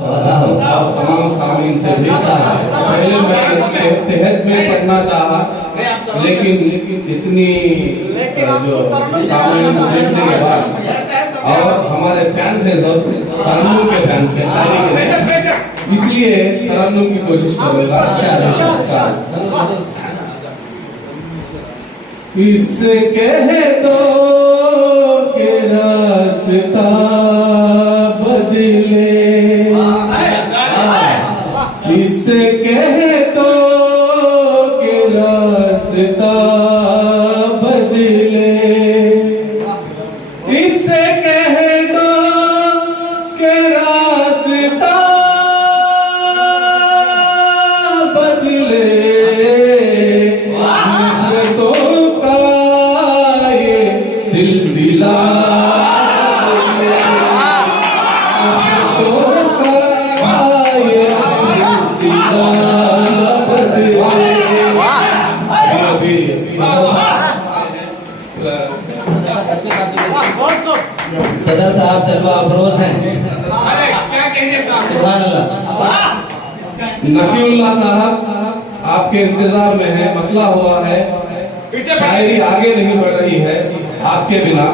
और तमाम सामीन से भी पहले मैं तहत में पढ़ना चाहा, लेकिन इतनी जो सामीन देखने के बाद और हमारे फैंस हैं सब तरन्नुम के फैंस हैं, शायरी के नहीं, इसलिए तरन्नुम की कोशिश करूँगा। इससे कह दो कि रास्ता बदले, इससे कह दो कि रास्ता बदले, इससे कह दो कि रास्ता बदले, नफरतों का ये सिलसिला सदर साहब जलवा अफरोज हैं। क्या कहने सुभान अल्लाह। नफीउल्लाह साहब आपके इंतजार में है, मतला हुआ है, शायरी आगे नहीं बढ़ रही है आपके बिना।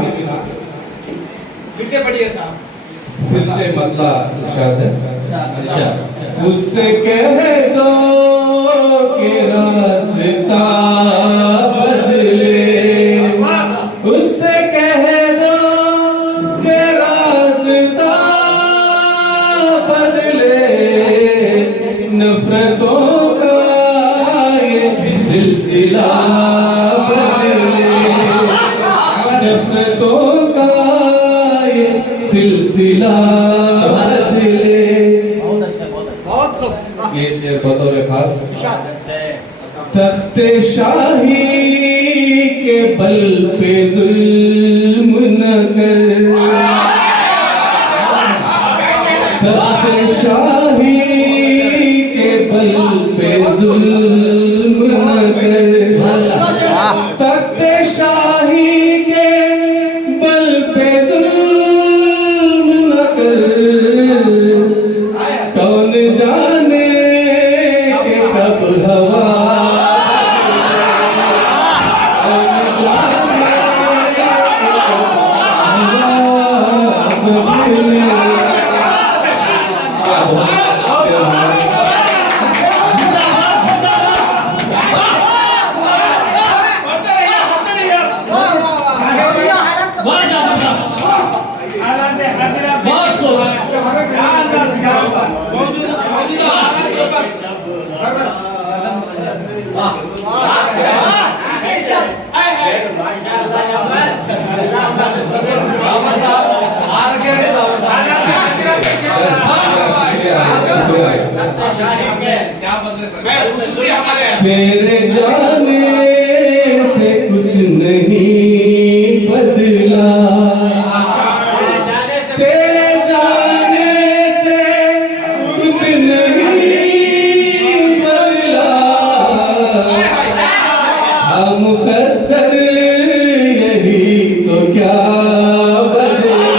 फिर से पढ़िए साहब। फिर से मतला इरशाद है। उससे कह दो कि रास्ता बदले, उससे कह दो कि रास्ता बदले, नफरतों का ये सिलसिला बदले, नफरतों का ये सिलसिला बदले। ये शेर बतौर खास तख्ते शाही के बल पे जुल्म न कर, तख्ते शाही के बल पे जुल्म न कर, तख्ते शाही के बल पे जुल्म न कर, कौन जाने कि कब हवा, कौन जाने कि कब हवा बदले। तेरे जाने से कुछ नहीं बदला, तेरे जाने से कुछ नहीं बदला, हम मुक़द्दर यही तो क्या बदले,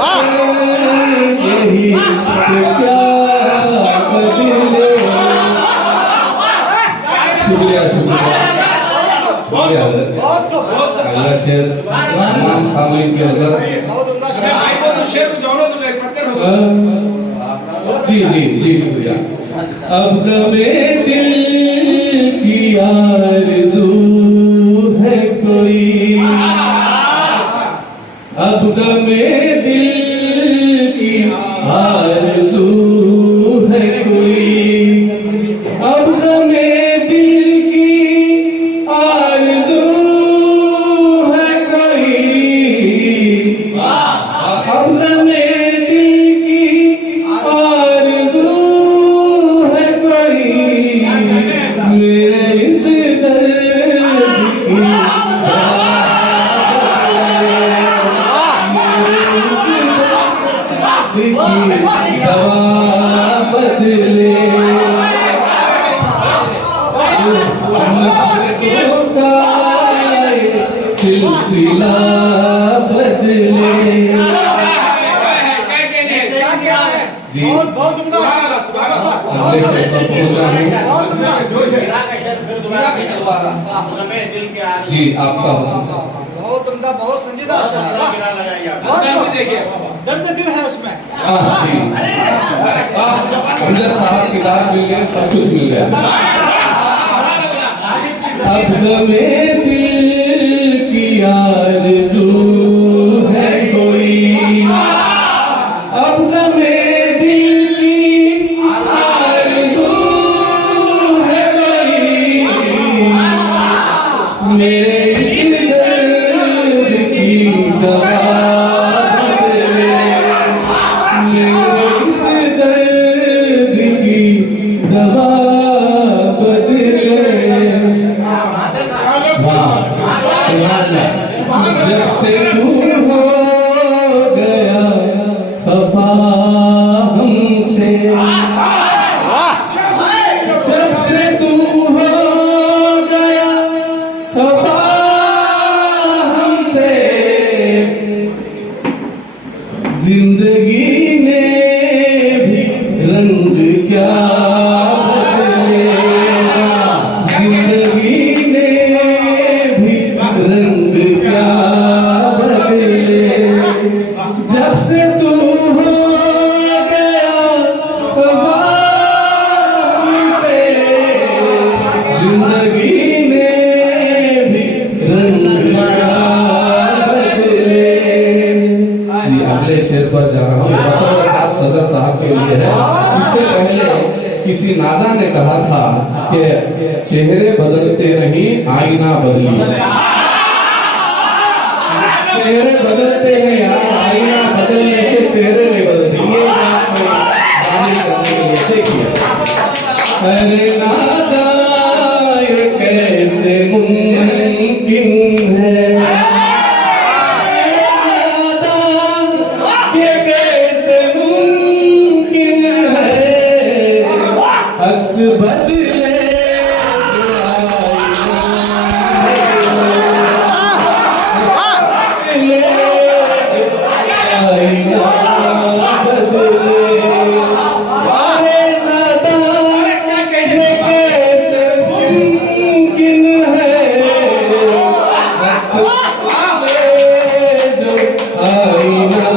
हम मुक़द्दर यही तो क्या बदले। शुक्रिया शुक्रिया शुक्रिया अल्लाह शेर तमाम सामीन की नजर। जी जी जी शुक्रिया। अब गमे दिल की आरज़ू है कोई, अब गमे दिल की आरज़ू है कोई, अब गमे दिल की आरज़ू है कोई, अब गमे दिल की आरज़ू है कोई, मेरे इस दर्द की दवा बदले, नफरतों का सिलसिला बदले। जी बहुत उम्दा अगले शेर पर पहुंचा हूँ। बहुत उम्दा जी आपका हुक्म। बहुत उम्दा बहुत संजीदा शेर। अंदर भी देखिए बाबा। दर्द दिल है उसमें। हाँ जी अंदर साहब किताब मिल गए, सब कुछ मिल गया। अब में दिल की आरज़ू है कोई, अब में दिल की आरज़ू है कोई, मेरे इस दर्द की दवा बदले, मेरे इस दर्द की दवा बदले। वाह सुभान अल्लाह जब से तू हो गया खफा हमसे, जब से तू हो गया खफा हमसे, जिंदगी में भी रंग क्या बदले, जिंदगी में भी रंग क्या बदले, जब से तू हो गया खफा हमसे, जिंदगी में भी रंग क्या बदले। जी अगले शेर पर जा रहा हूँ। ये बतौर खास सदर साहब के लिए है। इससे पहले किसी नादा ने कहा था कि चेहरे बदलते नहीं आईना बदलिए। चेहरे बदलते हैं यार, आईना बदलने से चेहरे नहीं बदलते। ये बात मैं जाहिर करने के लिए देखिए। अरे नादा ये कैसे मुमकिन है, नादा ये कैसे मुमकिन है, अक्स बदले जो आईना बदले, अरे नादा ये कैसे मुमकिन है, अक्स बदले जो आईना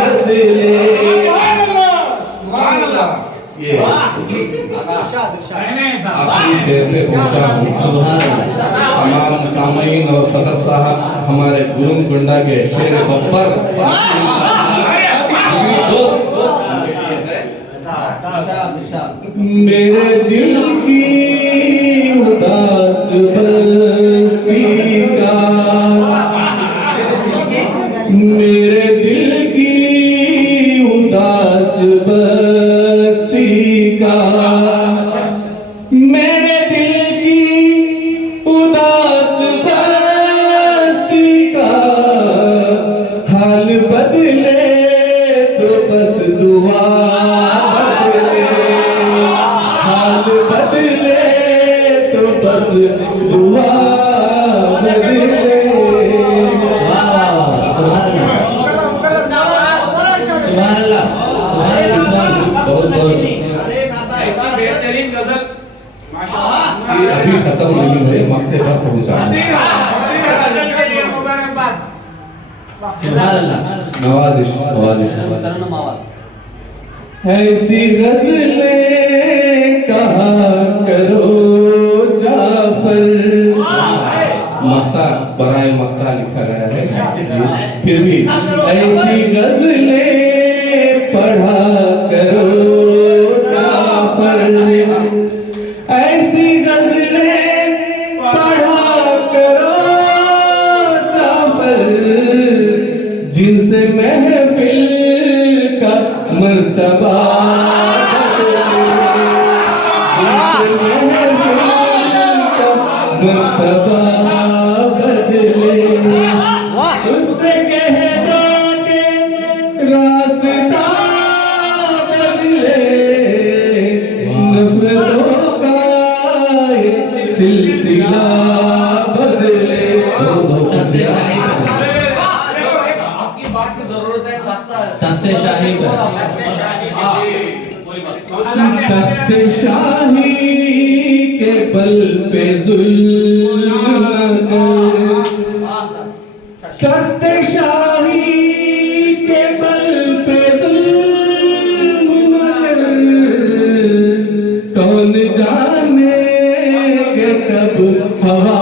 बदले। ये इरशाद इरशाद। आखिरी शेर पे पहुंचा हूँ। सुभान अल्लाह तमाम सामईन और सदर साहब हमारे गुरुम गुंडा के शेर बब्बर दोस्त मेरे दिल की उदास बस्ती का, मेरे दिल की उदास बस्ती का, मेरे दिल की उदास बस्ती का, हाल बदले तो बस दुआ बदले, हाल बदले तो बस दुआ बदले। वाह सुभान अल्लाह सुभान अल्लाह सुभान अल्लाह। बहुत बहुत ऐसी बेहतरीन गजल माशाअल्लाह। ये अभी खत्म नहीं हुए, मक्ते तक पहुंचा हूं। सुभान अल्लाह नवाजिश नवाजिश तरन्नुम आवाज। ऐसी गजलें कहा करो जाफर, मक्ता बराए मक्ता लिखा गया है, फिर भी ऐसी गजलें पढ़ा करो जाफर, ऐसी गजलें पढ़ा करो जाफर, जिनसे महफिल का मर्तबा बदले, जिनसे महफिल का मर्तबा बदले, उससे कह दो के रास्ता बदले, नफरतों का ये सिलसिला बदले। बहुत बहुत शुक्रिया। आपकी बात की जरूरत है तख्ते शाही पर तख्त शाही के बल पे जुल्म न कर, तख्त शाही के बल पे जुल्म न कर, कौन जाने के कब हवा